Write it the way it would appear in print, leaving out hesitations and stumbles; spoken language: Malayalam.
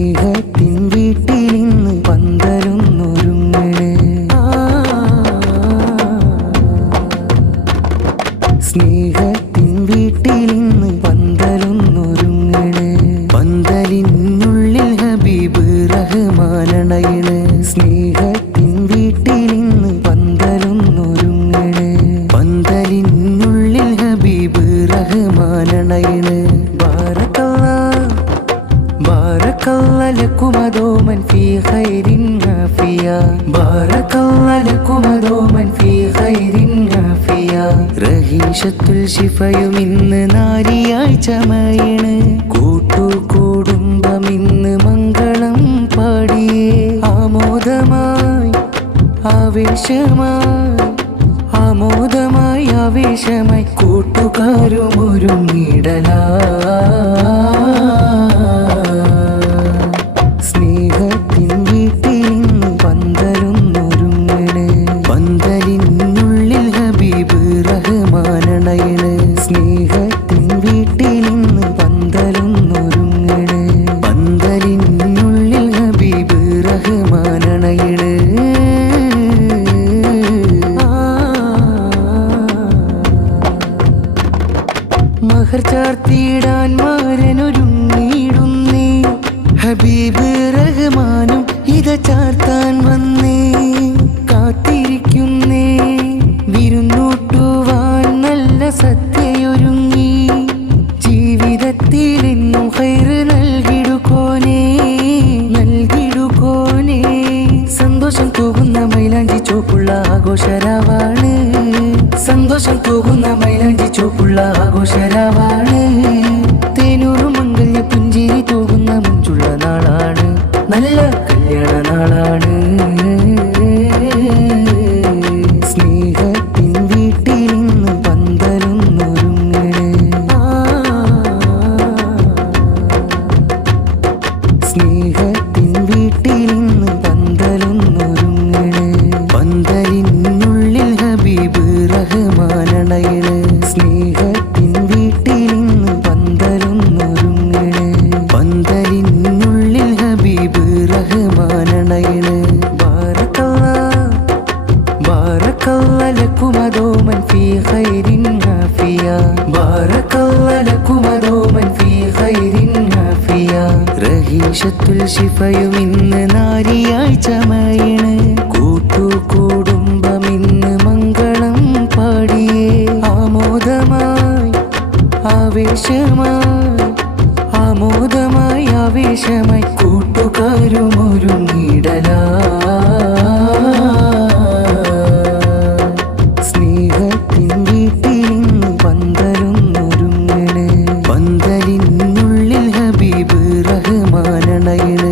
സ്നേഹത്തിൻ വീട്ടിലിന്ന് പന്തലൊന്നൊരുങ്ങണ്. സ്നേഹത്തിൻ വീട്ടിലിന്ന് പന്തലൊന്നൊരുങ്ങണ്. പന്തലിനുള്ളിൽ ഹബീബ് റഹ്മാനണയണ്. സ്നേഹത്തിൻ വീട്ടിലിന്ന് പന്തലൊന്നൊരുങ്ങണ്. പന്തലിനുള്ളിൽ ഹബീബ് റഹ്മാനണയണ്. بارك الله لكم دوما في خير عافية. بارك الله لكم دوما في خير عافية. റഹീഷത്തുൽ ശിഫയുമിന്ന് നാരിയായി ചമയണ്. കൂട്ടുകുടുംബമിന്ന് മംഗളം പാടിയേ. ആമോദമായി ആവേശമായി ആമോദമായി ആവേശമായി കൂട്ടുകാരും ഒരുങ്ങിടലാ. സ്നേഹത്തിൻ വീട്ടിലിന്ന് പന്തലൊന്നൊരുങ്ങണ്. പന്തലിനുള്ളിൽ ഹബീബ് റഹ്മാനണയണ്. സ്നേഹത്തിൻ വീട്ടിലിന്ന് പന്തലൊന്നൊരുങ്ങണ്. പന്തലിനുള്ളിൽ ഹബീബ് റഹ്മാനണയണ്. മഹർ ചാർത്തിയിടാൻ മാരനൊരുങ്ങിയിടുന്നേ. ഹബീബ് റഹ്മാനും ഇത ചാർത്താൻ വന്നേ. കാത്തിരിക്കുന്നേ വിരുന്നൂട്ടുവാൻ നല്ല സത്യയൊരുങ്ങി. ജീവിതത്തിൽ എന്നും ഖൈറ് നൽകിടുകോനേ നൽകിടുകോനേ. സന്തോഷം തൂകുന്ന മൈലാഞ്ചി ചോപ്പുള്ള ആഘോഷരാവാണ്. സന്തോഷം തൂകുന്ന മൈലാഞ്ചി ചോപ്പുള്ള ആഘോഷരാവാണ്. തേനൂറും മംഗല്യ പുഞ്ചിരി തൂകുന്ന മുഞ്ചുള്ള നാളാണ്. നല്ല കല്യാണ നാളാണ്. സ്നേഹത്തിൻ വീട്ടിലിന്ന് പന്തലൊന്നൊരുങ്ങണ്. സ്നേഹത്തിൻ വീട്ടിലിന്ന് പന്തലൊന്നൊരുങ്ങണ്. പന്തലിനുള്ളിൽ ഹബീബ് റഹ്മാനണയണ്. സ്നേഹത്തിൻ വീട്ടിലിന്ന് പന്തലൊന്നൊരുങ്ങണ്. പന്തലിനുള്ളിൽ ഹബീബ് റഹ്മാനണയണ്. بارك الله لكم دوما في خير عافية. بارك الله لكم دوما في خير عافية. റഹീഷത്തുൽ ശിഫയുമിന്ന് നാരിയായി ചമയണ്. കൂട്ടുകുടുംബമിന്ന് മംഗളം പാടിയേ. ആമോദമായി ആവേശമായി ആമോദമായി ആവേശമായി കൂട്ടുകാരും ഒരുങ്ങിടലാ. സ്നേഹത്തിൻ വീട്ടിലിന്ന് പന്തലൊന്നൊരുങ്ങണ്. പന്തലിനുള്ളിൽ ഹബീബ് റഹ്മാനണയണ്.